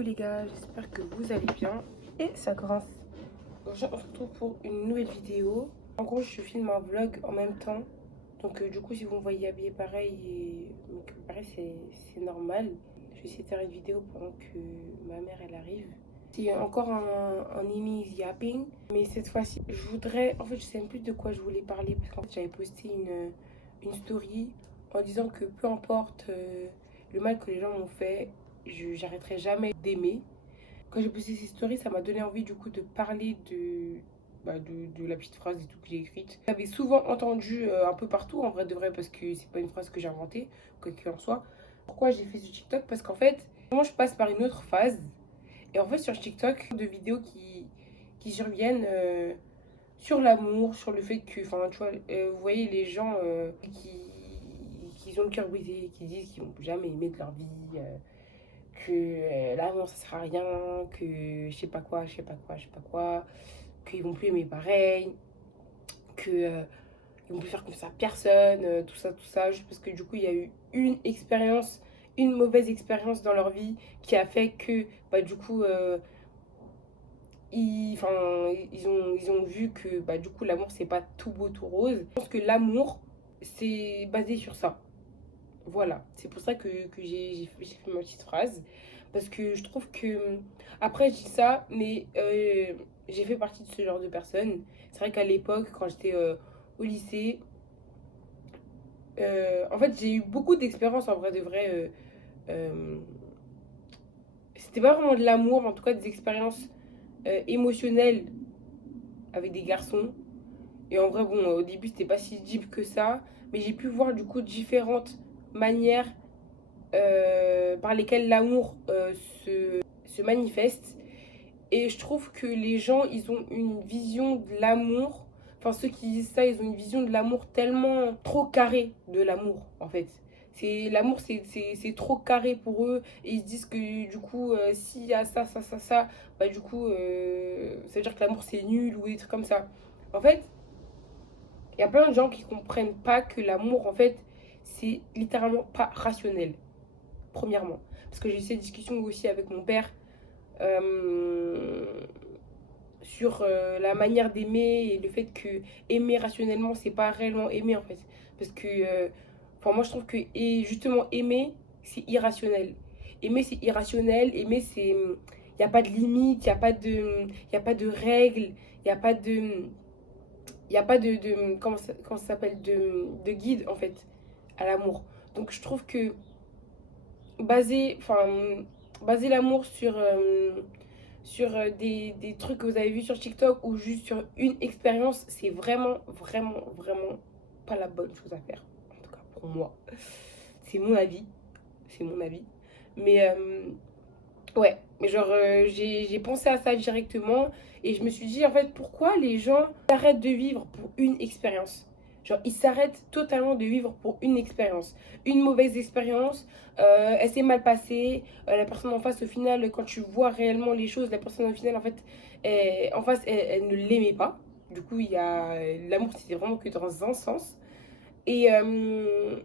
Coucou les gars, j'espère que vous allez bien et ça grince. Aujourd'hui on se retrouve pour une nouvelle vidéo. En gros je filme un vlog en même temps. Donc du coup si vous me voyez habillé pareil et donc, pareil c'est normal. Je vais essayer de faire une vidéo pendant que ma mère elle arrive. C'est encore un Amy is yapping. Mais cette fois-ci je voudrais, en fait je sais même plus de quoi je voulais parler. Parce qu'en fait j'avais posté une story en disant que peu importe le mal que les gens m'ont fait, j'arrêterai jamais d'aimer. Quand j'ai posté ces stories, ça m'a donné envie du coup de parler de la petite phrase et tout que j'ai écrite. J'avais souvent entendu un peu partout, en vrai de vrai, parce que c'est pas une phrase que j'ai inventée, quoi qu'il en soit. Pourquoi j'ai fait ce TikTok? Parce qu'en fait, moi je passe par une autre phase. Et en fait, sur TikTok, de vidéos qui surviennent sur l'amour, sur le fait que, enfin, tu vois, vous voyez les gens qui ont le cœur brisé, qui disent qu'ils vont plus jamais aimer de leur vie. Que l'amour ça sert à rien, que je sais pas quoi, je sais pas quoi, je sais pas quoi, qu'ils vont plus aimer pareil, que ils vont plus faire confiance à personne, tout ça, juste parce que du coup il y a eu une expérience, une mauvaise expérience dans leur vie qui a fait que bah du coup ils ont vu que bah du coup l'amour c'est pas tout beau tout rose. Je pense que l'amour c'est basé sur ça. Voilà, c'est pour ça que j'ai fait ma petite phrase. Parce que je trouve que. Après, je dis ça, mais j'ai fait partie de ce genre de personnes. C'est vrai qu'à l'époque, quand j'étais au lycée, en fait, j'ai eu beaucoup d'expériences en vrai de vrai. Euh, C'était pas vraiment de l'amour, mais en tout cas des expériences émotionnelles avec des garçons. Et en vrai, bon, au début, c'était pas si deep que ça. Mais j'ai pu voir du coup différentes manières par lesquels l'amour se manifeste. Et je trouve que les gens, ils ont une vision de l'amour. Enfin, ceux qui disent ça, ils ont une vision de l'amour tellement trop carrée de l'amour, en fait. L'amour, c'est trop carré pour eux. Et ils se disent que du coup, s'il y a ça, bah du coup, ça veut dire que l'amour c'est nul ou des trucs comme ça. En fait, il y a plein de gens qui comprennent pas que l'amour, en fait, c'est littéralement pas rationnel premièrement. Parce que j'ai eu cette discussion aussi avec mon père euh, sur la manière d'aimer et le fait que aimer rationnellement, c'est pas réellement aimer en fait. Parce que, enfin, moi je trouve que et justement aimer, c'est irrationnel. Aimer, c'est irrationnel. Aimer, c'est. Il n'y a pas de limite, il n'y a pas de, y a pas de règles, il n'y a pas de. Il n'y a pas comment ça s'appelle de guide en fait à l'amour. Donc je trouve que baser, enfin, baser l'amour sur des trucs que vous avez vus sur TikTok ou juste sur une expérience, c'est vraiment pas la bonne chose à faire. En tout cas, pour moi. C'est mon avis. C'est mon avis. Mais ouais, mais genre, j'ai pensé à ça directement et je me suis dit, en fait, pourquoi les gens s'arrêtent de vivre pour une expérience? Genre, ils s'arrêtent totalement de vivre pour une expérience. Une mauvaise expérience, elle s'est mal passée, la personne en face, au final, quand tu vois réellement les choses, la personne au final, en fait, en face, elle ne l'aimait pas. Du coup, il y a l'amour, c'était vraiment que dans un sens. Et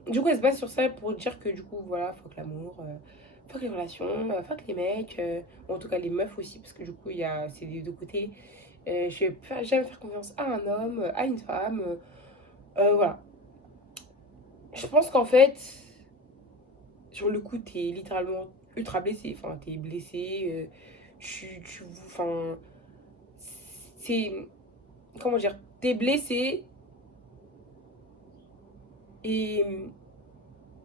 du coup, elle se base sur ça pour dire que du coup, voilà, faut que l'amour, faut que les relations, faut que les mecs, en tout cas les meufs aussi, parce que du coup, c'est des deux côtés. Je vais jamais faire confiance à un homme, à une femme. Voilà. Je pense qu'en fait, sur le coup, t'es littéralement ultra blessé. Enfin, t'es blessé. Enfin, c'est. Comment dire? T'es blessé et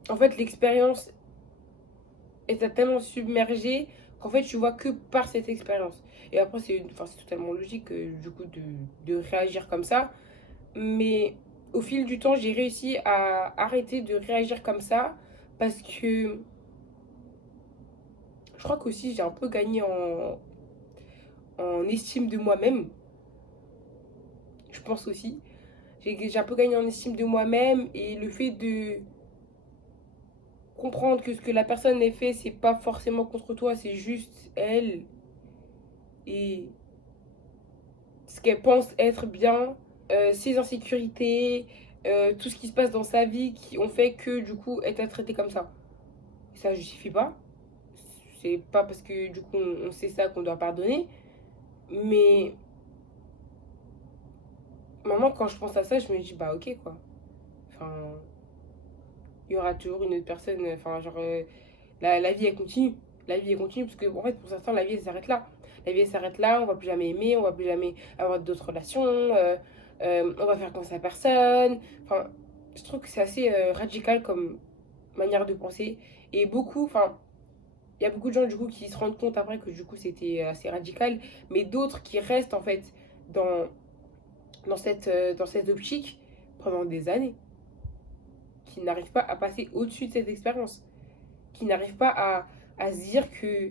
en fait, l'expérience et t'as tellement submergé qu'en fait tu vois que par cette expérience. Et après c'est totalement logique du coup de réagir comme ça. Mais au fil du temps j'ai réussi à arrêter de réagir comme ça parce que je crois qu'aussi j'ai un peu gagné en estime de moi-même. Je pense aussi. J'ai un peu gagné en estime de moi-même et le fait de comprendre que ce que la personne a fait c'est pas forcément contre toi, c'est juste elle et ce qu'elle pense être bien, ses insécurités, tout ce qui se passe dans sa vie qui ont fait que du coup elle t'a traité comme ça. Ça justifie pas. C'est pas parce que du coup on sait ça qu'on doit pardonner. Mais maintenant, quand je pense à ça, je me dis, bah ok quoi. Enfin, il y aura toujours une autre personne. Enfin, genre, la vie elle continue. La vie elle continue parce que en fait, pour certains, la vie elle s'arrête là. La vie elle s'arrête là, on va plus jamais aimer, on va plus jamais avoir d'autres relations, on va faire comme ça à personne. Enfin, je trouve que c'est assez radical comme manière de penser. Et beaucoup, enfin, il y a beaucoup de gens du coup qui se rendent compte après que du coup c'était assez radical, mais d'autres qui restent en fait dans, dans cette optique pendant des années, qui n'arrivent pas à passer au-dessus de cette expérience, qui n'arrivent pas à se dire que,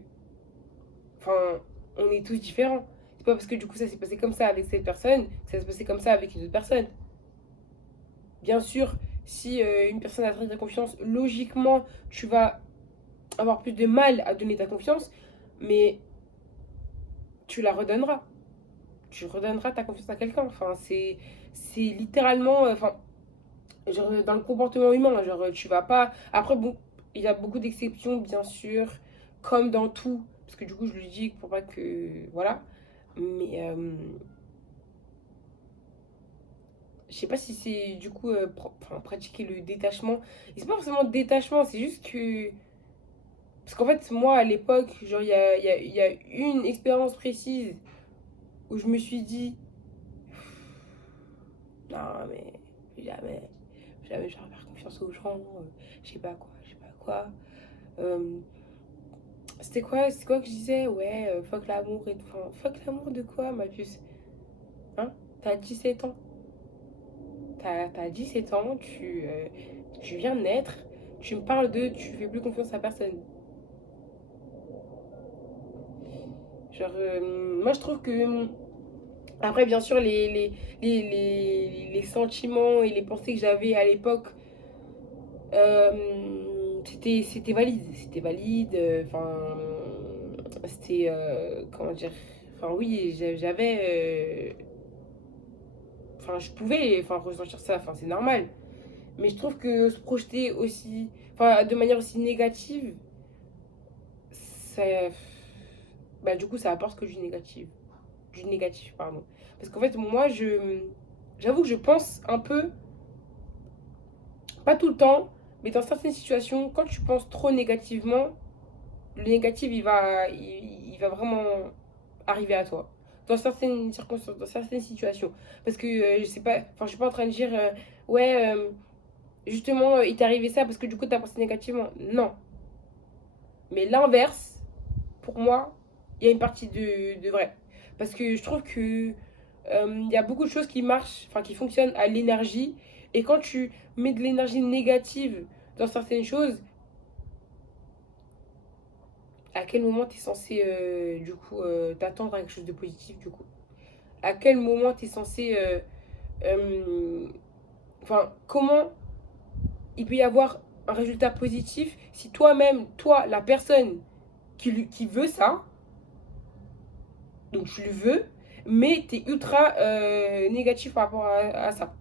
enfin, on est tous différents. C'est pas parce que du coup ça s'est passé comme ça avec cette personne que ça va se passer comme ça avec une autre personne. Bien sûr, si une personne a trahi ta confiance, logiquement, tu vas avoir plus de mal à donner ta confiance, mais tu la redonneras. Tu redonneras ta confiance à quelqu'un. Enfin, c'est littéralement, enfin, genre, dans le comportement humain. Genre, tu vas pas. Après, bon, il y a beaucoup d'exceptions, bien sûr, comme dans tout. Parce que du coup, je lui dis pour pas que. Voilà. Mais je sais pas si c'est du coup enfin, pratiquer le détachement. Et c'est pas forcément détachement, c'est juste que. Parce qu'en fait, moi, à l'époque, genre, il y a une expérience précise où je me suis dit, non, mais jamais, jamais je vais faire confiance aux gens, je sais pas quoi, je sais pas quoi. Euh, c'était quoi que je disais? Ouais, fuck l'amour et tout. Enfin, fuck l'amour de quoi, ma puce? Hein? T'as 17 ans. T'as 17 ans, tu viens de naître, tu me parles de tu fais plus confiance à personne. Genre, moi je trouve que. Après, bien sûr, les sentiments et les pensées que j'avais à l'époque, c'était valide. C'était valide. Enfin, c'était. Comment dire? Enfin, oui, j'avais. Enfin, je pouvais enfin, ressentir ça. Enfin, c'est normal. Mais je trouve que se projeter aussi. Enfin, de manière aussi négative, ça. Bah, du coup, ça apporte que du négatif. Du négatif, pardon. Parce qu'en fait, moi, j'avoue que je pense un peu, pas tout le temps, mais dans certaines situations, quand tu penses trop négativement, le négatif, il va vraiment arriver à toi. Dans certaines circonstances, dans certaines situations. Parce que, je sais pas, enfin, je suis pas en train de dire, ouais, justement, il t'est arrivé ça parce que du coup, t'as pensé négativement. Non. Mais l'inverse, pour moi, il y a une partie de vrai. Parce que je trouve que il y a beaucoup de choses qui marchent, enfin qui fonctionnent à l'énergie. Et quand tu mets de l'énergie négative dans certaines choses, à quel moment tu es censé du coup t'attendre à quelque chose de positif du coup? À quel moment tu es censé euh, enfin comment il peut y avoir un résultat positif si toi-même, toi, la personne qui veut ça, donc tu le veux, mais tu es ultra négatif par rapport à ça.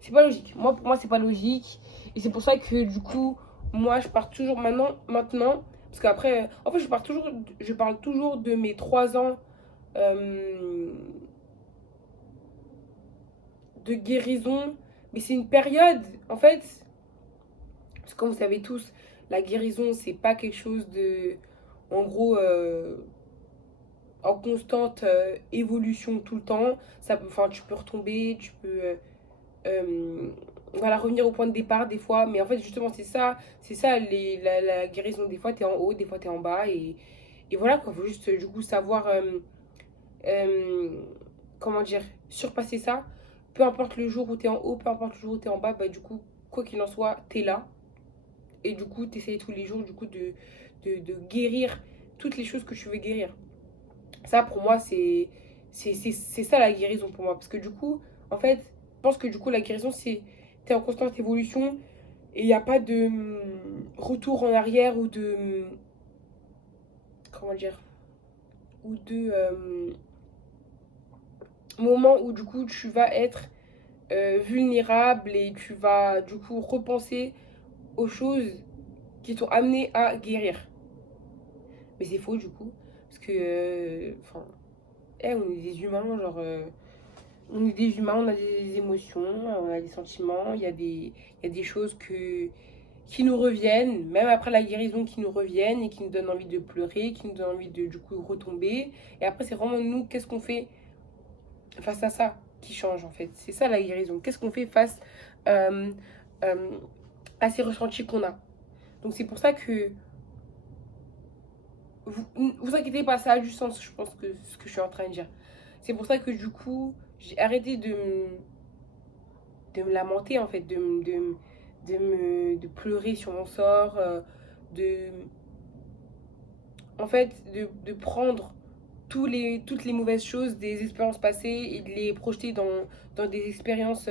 C'est pas logique. Moi, pour moi, c'est pas logique. Et c'est pour ça que du coup, moi, je pars toujours maintenant parce qu'après, en fait, je parle toujours de mes 3 ans euh, de guérison. Mais c'est une période, en fait, parce que comme vous savez tous, la guérison, c'est pas quelque chose de, en gros, en constante évolution tout le temps. Ça, enfin, tu peux retomber, tu peux euh, voilà, revenir au point de départ des fois. Mais en fait, justement, c'est ça la guérison. Des fois, t'es en haut, des fois, t'es en bas. Et voilà, quoi. Faut juste, du coup, savoir, euh, comment dire, surpasser ça. Peu importe le jour où t'es en haut, peu importe le jour où t'es en bas, bah, du coup, quoi qu'il en soit, t'es là. Et du coup, t'essayes tous les jours, du coup, de guérir toutes les choses que tu veux guérir. Ça, pour moi, c'est ça la guérison pour moi. Parce que du coup, en fait, je pense que du coup, la guérison, c'est t'es en constante évolution et il n'y a pas de retour en arrière ou de. Comment dire? Ou de moment où du coup, tu vas être vulnérable et tu vas du coup repenser aux choses qui t'ont amené à guérir. Mais c'est faux du coup, parce que, enfin, on est des humains, genre, on est des humains, on a des émotions, on a des sentiments, il y a des choses qui nous reviennent, même après la guérison, qui nous reviennent et qui nous donnent envie de pleurer, qui nous donnent envie de du coup retomber. Et après, c'est vraiment nous, qu'est-ce qu'on fait face à ça qui change en fait. C'est ça la guérison. Qu'est-ce qu'on fait face euh, euh, à ces ressentis qu'on a. Donc c'est pour ça que vous inquiétez pas, ça a du sens, je pense, que ce que je suis en train de dire. C'est pour ça que du coup, j'ai arrêté de me lamenter en fait, de pleurer sur mon sort, de, en fait, de prendre toutes les mauvaises choses des expériences passées et de les projeter dans des expériences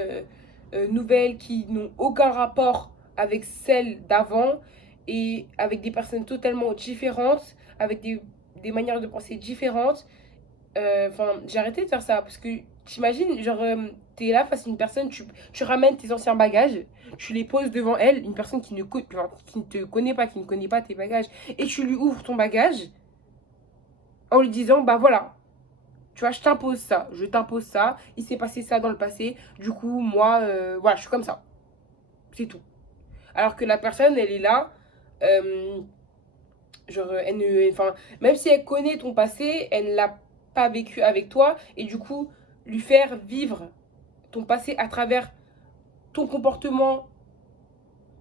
nouvelles qui n'ont aucun rapport avec celles d'avant et avec des personnes totalement différentes, avec des manières de penser différentes. Enfin, j'ai arrêté de faire ça parce que t'imagines, genre, t'es là face à une personne, tu ramènes tes anciens bagages, tu les poses devant elle, une personne qui ne te connaît pas, qui ne connaît pas tes bagages, et tu lui ouvres ton bagage en lui disant, bah voilà, tu vois, je t'impose ça, il s'est passé ça dans le passé, du coup, moi, voilà, je suis comme ça, c'est tout. Alors que la personne, elle est là, euh, genre, enfin, même si elle connaît ton passé, elle ne l'a pas vécu avec toi, et du coup, lui faire vivre ton passé à travers ton comportement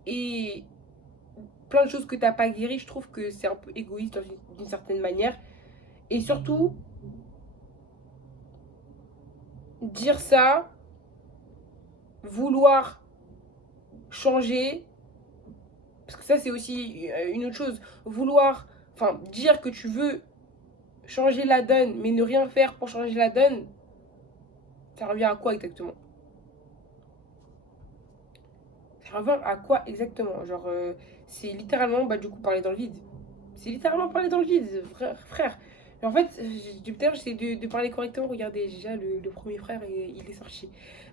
et plein de choses que tu n'as pas guéri, je trouve que c'est un peu égoïste d'une certaine manière. Et surtout, dire ça, vouloir changer, parce que ça c'est aussi une autre chose, vouloir, enfin dire que tu veux changer la donne, mais ne rien faire pour changer la donne, ça revient à quoi exactement? Ça revient à quoi exactement? Genre, c'est littéralement, bah du coup, parler dans le vide. C'est littéralement parler dans le vide, frère. Mais en fait, depuis tout à l'heure, j'essaie de parler correctement. Regardez, déjà, le premier frère, il est sorti.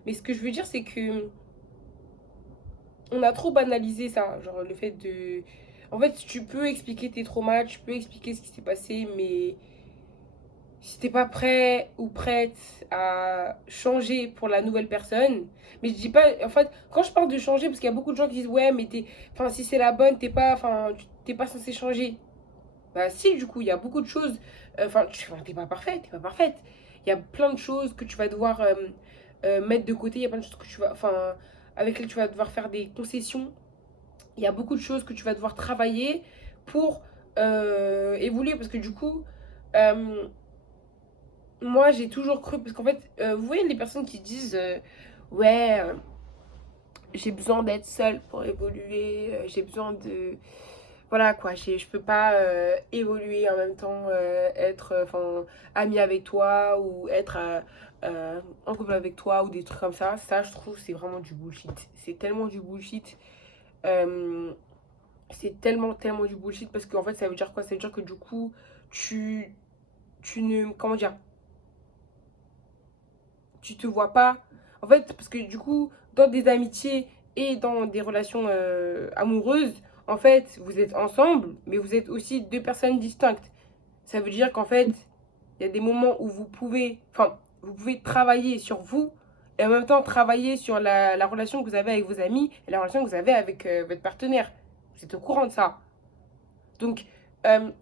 Mais ce que je veux dire, c'est que on a trop banalisé ça. Genre, le fait de. En fait, tu peux expliquer tes traumas, tu peux expliquer ce qui s'est passé, mais si t'es pas prêt ou prête à changer pour la nouvelle personne, mais je dis pas, en fait, quand je parle de changer, parce qu'il y a beaucoup de gens qui disent, ouais, mais enfin, si c'est la bonne, t'es pas censé changer. Bah si, du coup, il y a beaucoup de choses. T'es pas parfaite, t'es pas parfaite. Il y a plein de choses que tu vas devoir mettre de côté. Il y a plein de choses que avec lesquelles tu vas devoir faire des concessions. Il y a beaucoup de choses que tu vas devoir travailler pour évoluer. Parce que du coup, euh, moi, j'ai toujours cru. Parce qu'en fait, vous voyez les personnes qui disent, ouais, j'ai besoin d'être seule pour évoluer. J'ai besoin de voilà quoi, je peux pas évoluer en même temps, être amie avec toi ou être en couple avec toi ou des trucs comme ça. Ça, je trouve, c'est vraiment du bullshit. C'est tellement du bullshit. Euh, c'est tellement du bullshit parce qu'en fait, ça veut dire quoi? Ça veut dire que du coup, tu, tu ne. Comment dire? Tu te vois pas. En fait, parce que du coup, dans des amitiés et dans des relations amoureuses, en fait, vous êtes ensemble, mais vous êtes aussi deux personnes distinctes. Ça veut dire qu'en fait, il y a des moments où vous pouvez travailler sur vous et en même temps travailler sur la relation que vous avez avec vos amis et la relation que vous avez avec votre partenaire. Vous êtes au courant de ça. Donc,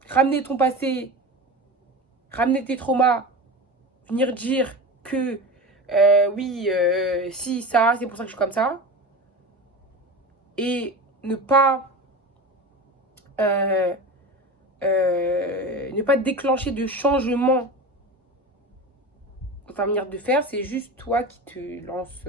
ramener ton passé, ramener tes traumas, venir dire que oui, si, ça, c'est pour ça que je suis comme ça, et euh, ne pas déclencher de changement dans ta manière de faire, c'est juste toi qui te lance,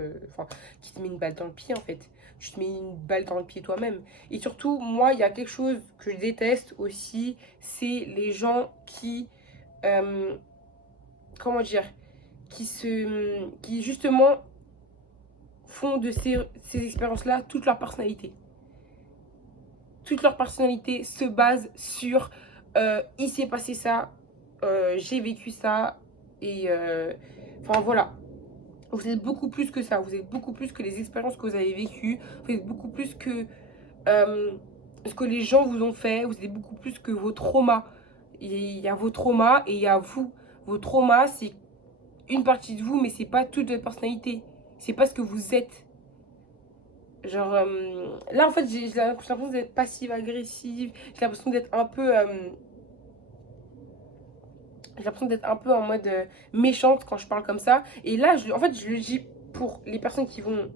qui te met une balle dans le pied en fait. Tu te mets une balle dans le pied toi-même. Et surtout, moi, il y a quelque chose que je déteste aussi, c'est les gens qui, euh, comment dire, qui justement font de ces expériences-là toute leur personnalité. Toute leur personnalité se base sur il s'est passé ça, j'ai vécu ça, et voilà. Vous êtes beaucoup plus que ça, vous êtes beaucoup plus que les expériences que vous avez vécues, vous êtes beaucoup plus que euh, ce que les gens vous ont fait, vous êtes beaucoup plus que vos traumas. Il y a vos traumas et il y a vous. Vos traumas, c'est une partie de vous, mais c'est pas toute votre personnalité. C'est pas ce que vous êtes. Genre, là en fait, j'ai l'impression d'être passive-agressive. J'ai l'impression d'être un peu. J'ai l'impression d'être un peu en mode méchante quand je parle comme ça. Et là, en fait, je le dis pour les personnes qui vont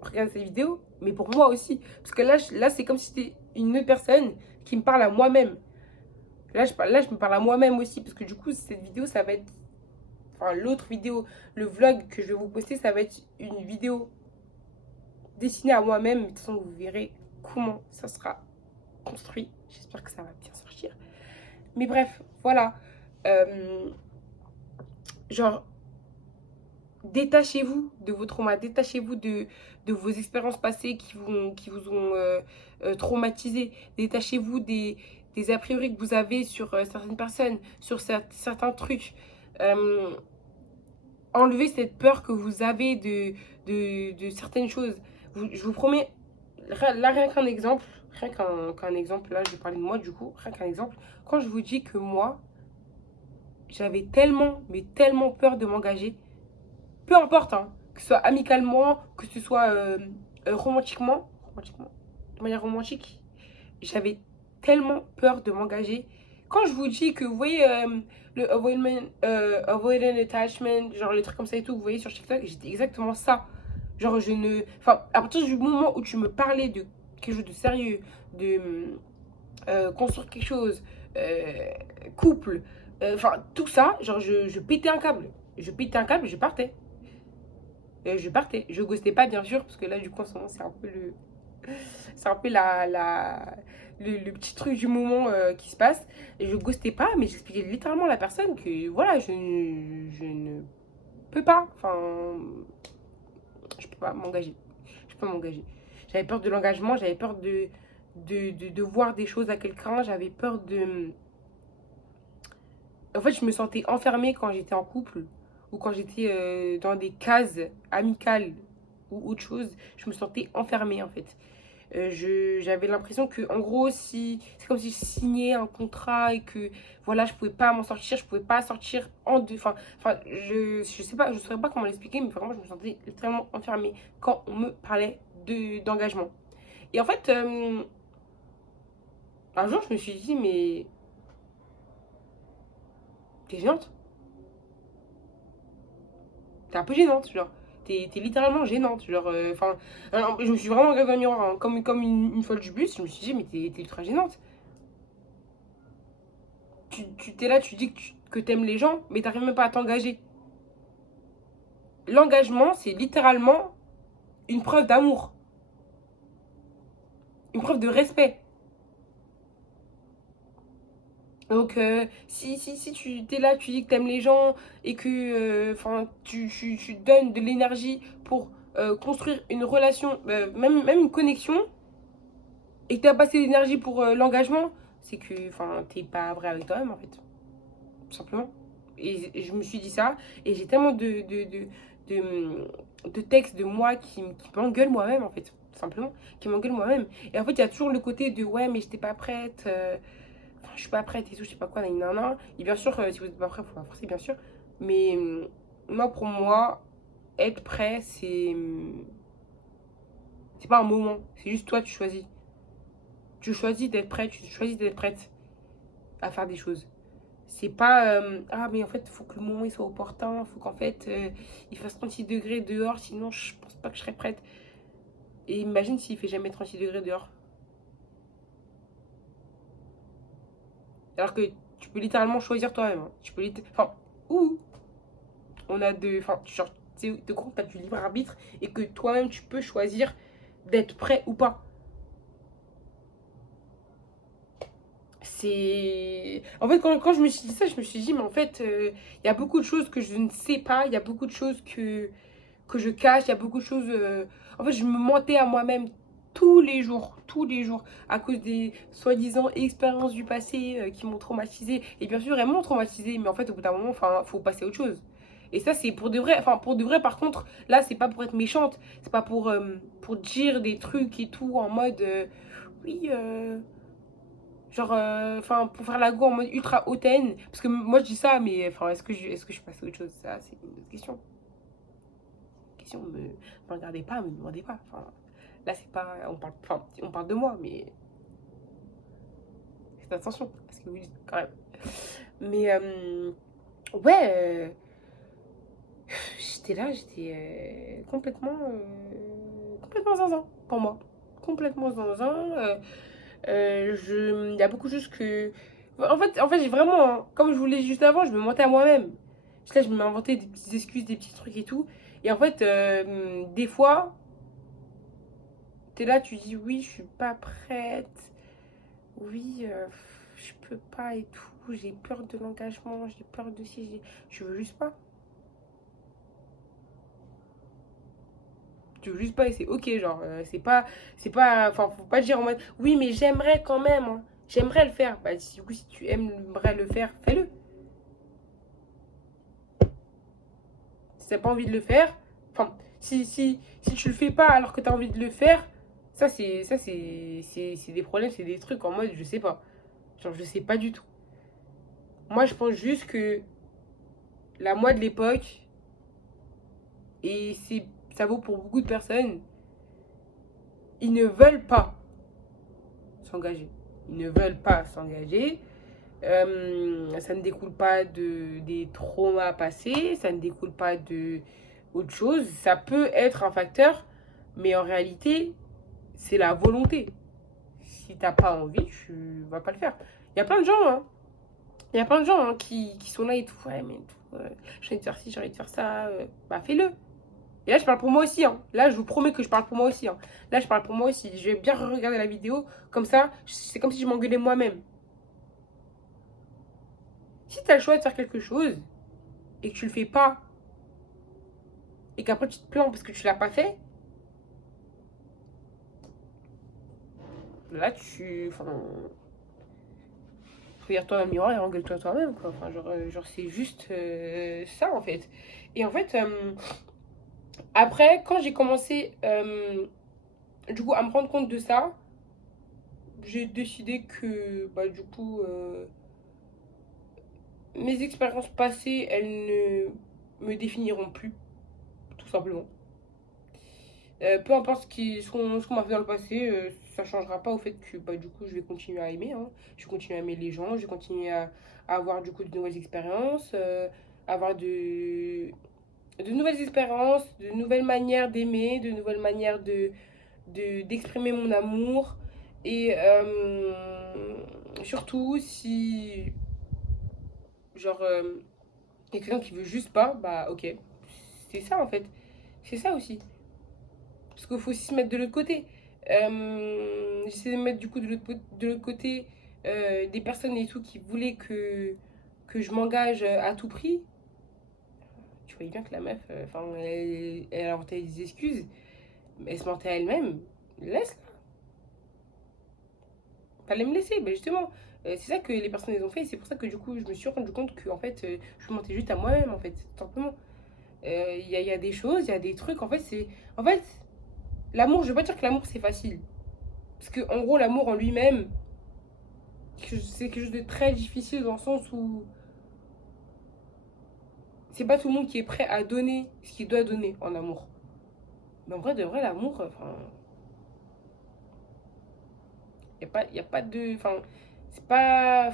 regarder cette vidéo, mais pour moi aussi. Parce que là c'est comme si c'était une autre personne qui me parle à moi-même. Là, je me parle à moi-même aussi. Parce que du coup, cette vidéo, ça va être. Enfin, l'autre vidéo, le vlog que je vais vous poster, ça va être une vidéo dessinée à moi-même. De toute façon, vous verrez comment ça sera construit. J'espère que ça va bien sortir. Mais bref, voilà. Euh, genre, détachez-vous de vos traumas, détachez-vous de vos expériences passées qui vous ont traumatisé, détachez-vous des a priori que vous avez sur certaines personnes, sur certains trucs. Euh, Enlevez cette peur que vous avez de certaines choses. Je vous promets, là rien qu'un exemple, qu'un exemple, là je vais parler de moi du coup, rien qu'un exemple. Quand je vous dis que moi, j'avais tellement, mais tellement peur de m'engager, peu importe, hein, que ce soit amicalement, que ce soit romantiquement, de manière romantique, j'avais tellement peur de m'engager. Quand je vous dis que vous voyez le avoidant attachment, genre les trucs comme ça et tout, vous voyez sur TikTok, j'étais exactement ça. Genre je ne... Enfin, à partir du moment où tu me parlais de quelque chose de sérieux, de construire quelque chose, euh, couple, enfin tout ça, genre je pétais un câble. Je pétais un câble et je partais. Je partais. Je ghostais pas, bien sûr, parce que là, du coup, en ce moment, c'est un peu le. C'est un peu le petit truc du moment qui se passe. Et je ghostais pas, mais j'expliquais littéralement à la personne que voilà, je ne peux pas. Enfin, je peux pas m'engager. Je peux pas m'engager. J'avais peur de l'engagement, j'avais peur de voir des choses à quelqu'un, j'avais peur de. En fait, je me sentais enfermée quand j'étais en couple ou quand j'étais dans des cases amicales ou autre chose. Je me sentais enfermée en fait. J'avais l'impression que, en gros, si c'est comme si je signais un contrat et que voilà, je pouvais pas m'en sortir, je pouvais pas sortir en deux. Enfin, je sais pas, je saurais pas comment l'expliquer, mais vraiment, je me sentais extrêmement enfermée quand on me parlait d'engagement. Et en fait, un jour, je me suis dit, mais t'es gênante. T'es un peu gênante, genre. T'es littéralement gênante, genre. Enfin, je me suis vraiment regardée dans le miroir, hein, comme une folle du bus. Je me suis dit, mais t'es ultra gênante. Tu t'es là, tu dis que t'aimes les gens, mais t'arrives même pas à t'engager. L'engagement, c'est littéralement une preuve d'amour, une preuve de respect. Donc, si tu t'es là, tu dis que t'aimes les gens et que tu donnes de l'énergie pour construire une relation, même une connexion, et que t'as passé l'énergie pour l'engagement, c'est que t'es pas vrai avec toi-même en fait, tout simplement. Et je me suis dit ça, et j'ai tellement de textes de moi qui m'engueulent moi-même en fait, tout simplement, qui m'engueulent moi-même. Et en fait, il y a toujours le côté de ouais, mais j'étais pas prête, je suis pas prête et tout, je sais pas quoi, nanana. Et bien sûr, si vous êtes pas prêt, faut pas forcer, bien sûr. Mais moi, pour moi, être prêt, c'est pas un moment, c'est juste toi, tu choisis. Tu choisis d'être prêt, tu choisis d'être prête à faire des choses. C'est pas ah mais en fait il faut que le moment il soit opportun, il faut qu'en fait il fasse 36 degrés dehors, sinon je pense pas que je serais prête. Et imagine s'il fait jamais 36 degrés dehors. Alors que tu peux littéralement choisir toi-même, hein. Tu peux enfin ou on a de enfin genre tu sais, de compte tu as du libre arbitre et que toi-même tu peux choisir d'être prêt ou pas. C'est en fait quand je me suis dit ça, je me suis dit mais en fait il y a beaucoup de choses que je ne sais pas, il y a beaucoup de choses que je cache, il y a beaucoup de choses. En fait, je me mentais à moi-même tous les jours, à cause des soi-disant expériences du passé qui m'ont traumatisée. Et bien sûr, elles m'ont traumatisée, mais en fait, au bout d'un moment, faut passer à autre chose. Et ça, c'est pour de vrai. Enfin, pour de vrai, par contre, là, c'est pas pour être méchante, c'est pas pour dire des trucs et tout en mode oui, genre, enfin, pour faire la go en mode ultra hautaine. Parce que moi, je dis ça, mais enfin, est-ce que je passe à autre chose? Ça, c'est une autre question. Question, me regardez pas, me demandez pas. Enfin, là, c'est pas, enfin, on parle de moi, mais faites attention à ce que vous dites quand même. Mais, ouais, j'étais là, j'étais complètement zinzin pour moi. Complètement zinzin. Il y a beaucoup de choses que. En fait j'ai vraiment, hein, comme je vous l'ai dit juste avant, je me mentais à moi-même. Là, je m'inventais des petites excuses, des petits trucs et tout. Et en fait, des fois, t'es là, tu dis oui, je suis pas prête. Oui, je peux pas et tout. J'ai peur de l'engagement, j'ai peur de si. Je veux juste pas. Tu veux juste pas et c'est ok, genre, enfin, faut pas dire en mode, oui, mais j'aimerais quand même, hein. J'aimerais le faire. Bah, du coup, si tu aimerais le faire, fais-le. Si t'as pas envie de le faire, enfin, si tu le fais pas alors que t'as envie de le faire, c'est des problèmes, c'est des trucs en mode, je sais pas. Genre, je sais pas du tout. Moi, je pense juste que la moi de l'époque, et ça vaut pour beaucoup de personnes, ils ne veulent pas s'engager. Ils ne veulent pas s'engager. Ça ne découle pas des traumas passés, ça ne découle pas de autre chose. Ça peut être un facteur, mais en réalité, c'est la volonté. Si t'as pas envie, tu vas pas le faire. Il y a plein de gens, hein. Il y a plein de gens, hein, qui sont là et tout. Ouais, mais tout, j'ai envie de faire ci, j'ai envie de faire ça. Bah, fais-le. Et là, je parle pour moi aussi, hein. Là, je vous promets que je parle pour moi aussi, hein. Là, je parle pour moi aussi. Je vais bien regarder la vidéo. Comme ça, c'est comme si je m'engueulais moi-même. Si t'as le choix de faire quelque chose et que tu le fais pas, et qu'après tu te plains parce que tu l'as pas fait, là, enfin, regarde-toi dans le miroir et engueule-toi toi-même, quoi. Enfin, genre c'est juste ça, en fait. Et en fait, après, quand j'ai commencé, du coup, à me rendre compte de ça, j'ai décidé que, bah, du coup, mes expériences passées, elles ne me définiront plus, tout simplement. Peu importe ce qu'on m'a fait dans le passé, ça changera pas au fait que bah, du coup je vais continuer à aimer, hein. Je vais continuer à aimer les gens, je vais continuer à avoir du coup de nouvelles expériences, avoir de nouvelles expériences, de nouvelles manières d'aimer, de nouvelles manières d'exprimer mon amour. Et surtout si genre il y a quelqu'un qui veut juste pas, bah ok. C'est ça en fait. C'est ça aussi. Parce qu'il faut aussi se mettre de l'autre côté. J'essaie de me mettre du coup de l'autre côté des personnes et tout qui voulaient que je m'engage à tout prix. Tu voyais bien que la meuf, enfin, elle a inventé des excuses, mais elle se mentait à elle-même. Laisse-la. Fallait me laisser, ben justement. C'est ça que les personnes elles ont fait, et c'est pour ça que du coup je me suis rendu compte que en fait je me mentais juste à moi-même en fait, tout simplement. Il y a des choses, il y a des trucs, en fait c'est. En fait, l'amour, je veux pas dire que l'amour c'est facile. Parce que en gros l'amour en lui-même, c'est quelque chose de très difficile dans le sens où c'est pas tout le monde qui est prêt à donner ce qu'il doit donner en amour. Mais en vrai, de vrai, l'amour, enfin, y a pas de. Enfin, c'est pas.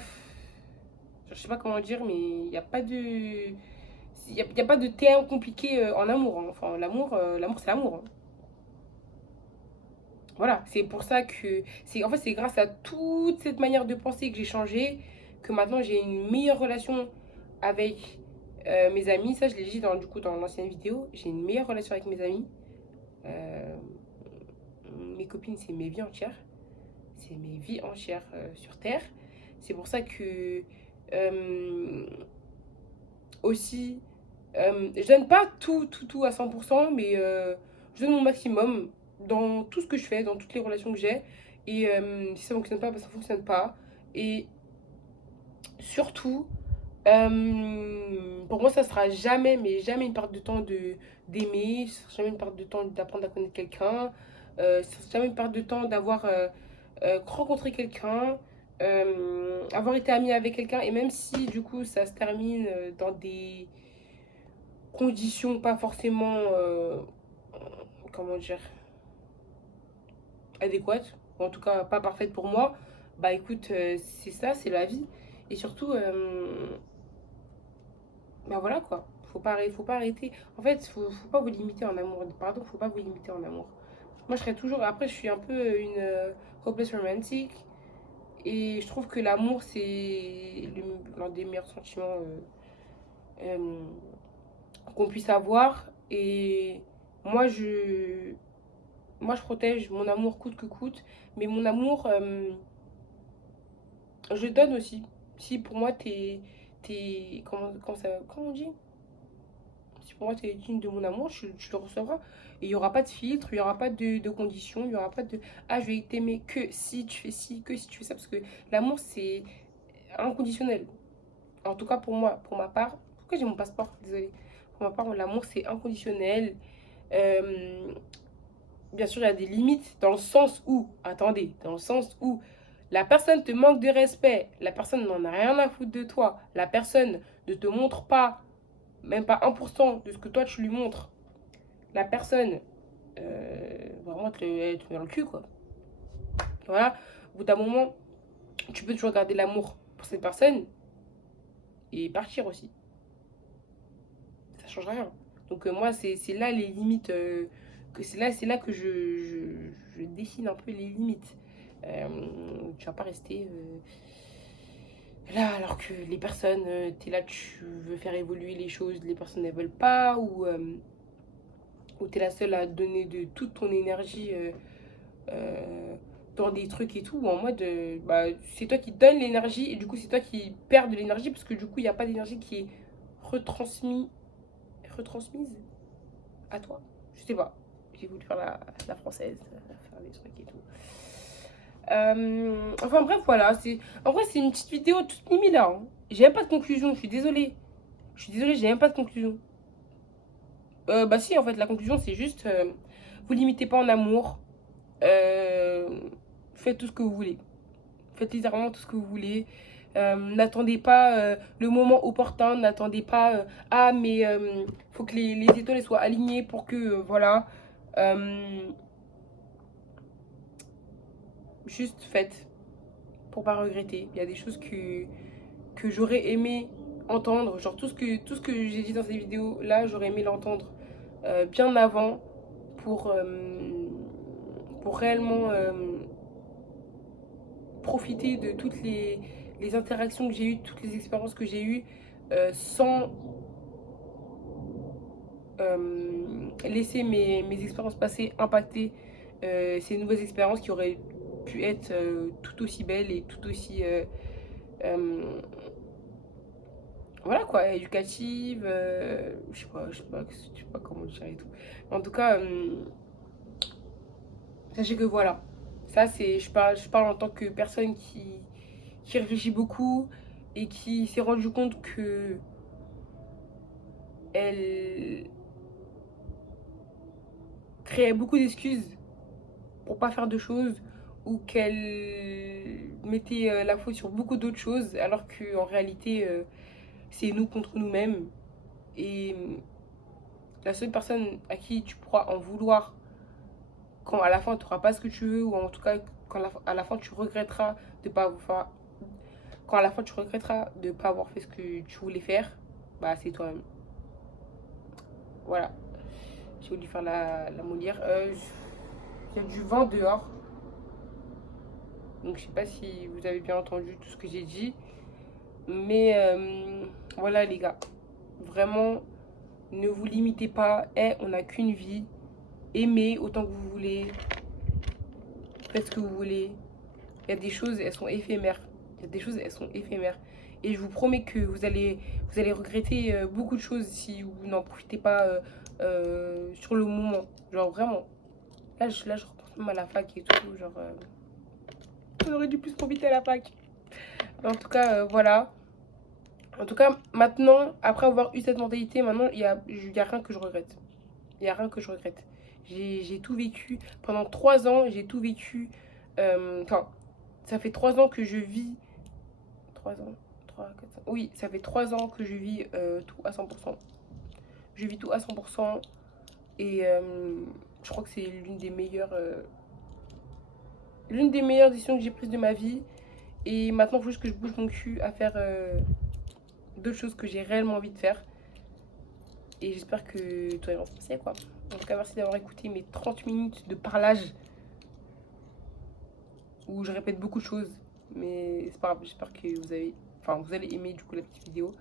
Je sais pas comment dire, mais il n'y a pas de. Y a pas de terme compliqué en amour, hein. Enfin, l'amour c'est l'amour, hein. Voilà, c'est pour ça que. En fait, c'est grâce à toute cette manière de penser que j'ai changé que maintenant j'ai une meilleure relation avec mes amis. Ça, je l'ai dit du coup, dans l'ancienne vidéo. J'ai une meilleure relation avec mes amis. Euh, Mes copines, c'est mes vies entières. C'est mes vies entières sur Terre. C'est pour ça que euh, aussi, je donne pas tout à 100%, mais je donne mon maximum dans tout ce que je fais, dans toutes les relations que j'ai. Et si ça fonctionne pas, bah, ça fonctionne pas. Et surtout, pour moi, ça sera jamais, mais jamais une perte de temps d'aimer, ça sera jamais une perte de temps d'apprendre à connaître quelqu'un, ça sera jamais une perte de temps d'avoir rencontrer quelqu'un, avoir été ami avec quelqu'un, et même si du coup ça se termine dans des conditions pas forcément, comment dire, adéquates, ou en tout cas pas parfaites pour moi, bah écoute, c'est ça, c'est la vie. Et surtout, bah voilà quoi, faut pas arrêter. En fait, faut pas vous limiter en amour. Pardon, faut pas vous limiter en amour. Moi, je serais toujours. Après, je suis un peu une hopeless romantic. Et je trouve que l'amour, c'est l'un des meilleurs sentiments euh, qu'on puisse avoir. Et moi, je, moi, je protège mon amour coûte que coûte. Mais mon amour, je donne aussi. Si pour moi, comment on dit? Si pour moi tu es digne de mon amour, tu le recevras. Et il n'y aura pas de filtre, il n'y aura pas de conditions, il n'y aura pas de ah, je vais t'aimer que si tu fais ci, que si tu fais ça. Parce que l'amour, c'est inconditionnel. En tout cas, pour moi, pour ma part. Pourquoi j'ai mon passeport? Désolée. Pour ma part, l'amour, c'est inconditionnel. Euh, Bien sûr, il y a des limites dans le sens où, attendez, dans le sens où la personne te manque de respect, la personne n'en a rien à foutre de toi, la personne ne te montre pas, même pas 1% de ce que toi tu lui montres, la personne, vraiment, elle te met dans le cul, quoi. Voilà, au bout d'un moment, tu peux toujours garder l'amour pour cette personne et partir aussi. Ça change rien. Donc, moi, c'est là les limites, que c'est là que je dessine un peu les limites. Euh, Tu vas pas rester là alors que les personnes, t'es là, tu veux faire évoluer les choses, les personnes ne veulent pas, ou t'es la seule à donner de toute ton énergie euh, dans des trucs et tout, en mode bah, c'est toi qui donnes l'énergie et du coup c'est toi qui perds de l'énergie parce que du coup il n'y a pas d'énergie qui est retransmise à toi. Je sais pas, j'ai voulu faire la française, faire des trucs et tout. Enfin bref, voilà, en vrai c'est une petite vidéo toute mimi là. Hein. J'ai même pas de conclusion, je suis désolée. Je suis désolée, j'ai même pas de conclusion. Bah si, en fait, la conclusion c'est juste, vous limitez pas en amour, euh, faites tout ce que vous voulez. Faites littéralement tout ce que vous voulez. N'attendez pas le moment opportun. N'attendez pas ah mais faut que les étoiles soient alignées pour que voilà. Euh, Juste faites pour pas regretter. Il y a des choses que j'aurais aimé entendre. Genre tout ce que j'ai dit dans ces vidéos là, j'aurais aimé l'entendre bien avant pour, pour réellement profiter de toutes les interactions que j'ai eues, toutes les expériences que j'ai eues, sans laisser mes expériences passées impacter ces nouvelles expériences qui auraient pu être tout aussi belles et tout aussi euh, voilà quoi, éducatives, je sais pas comment dire et tout. En tout cas, sachez que voilà, ça c'est, je parle en tant que personne qui réfléchit beaucoup et qui s'est rendu compte que elle créait beaucoup d'excuses pour pas faire de choses ou qu'elle mettait la faute sur beaucoup d'autres choses alors qu'en réalité c'est nous contre nous-mêmes et la seule personne à qui tu pourras en vouloir quand à la fin tu n'auras pas ce que tu veux ou en tout cas quand à la fin tu regretteras de pas avoir quand à la fin tu regretteras de pas avoir fait ce que tu voulais faire, bah c'est toi-même. Voilà, j'ai voulu faire la molière. Il y a du vent dehors, donc je sais pas si vous avez bien entendu tout ce que j'ai dit, mais voilà les gars, vraiment ne vous limitez pas. On n'a qu'une vie, aimez autant que vous voulez, faites ce que vous voulez. Il y a des choses, elles sont éphémères. Il y a des choses, elles sont éphémères. Et je vous promets que vous allez regretter beaucoup de choses si vous n'en profitez pas sur le moment. Genre vraiment. Là, je repense même à la fac et tout. Genre, on aurait dû plus profiter à la fac. Mais en tout cas, voilà. En tout cas, maintenant, après avoir eu cette mentalité, maintenant, y a rien que je regrette. Il n'y a rien que je regrette. J'ai tout vécu. Pendant 3 ans, j'ai tout vécu. Enfin, ça fait 3 ans que je vis. 3 ans, 3, 4, 5. Oui, ça fait 3 ans que je vis tout à 100%. Je vis tout à 100%. Et je crois que c'est l'une des meilleures décisions que j'ai prises de ma vie. Et maintenant, il faut juste que je bouge mon cul à faire d'autres choses que j'ai réellement envie de faire. Et j'espère que toi, en penser quoi. En tout cas, merci d'avoir écouté mes 30 minutes de parlage où je répète beaucoup de choses. Mais c'est pas grave, j'espère que vous allez aimer du coup la petite vidéo.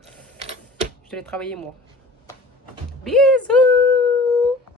Je dois aller travailler moi. Bisous!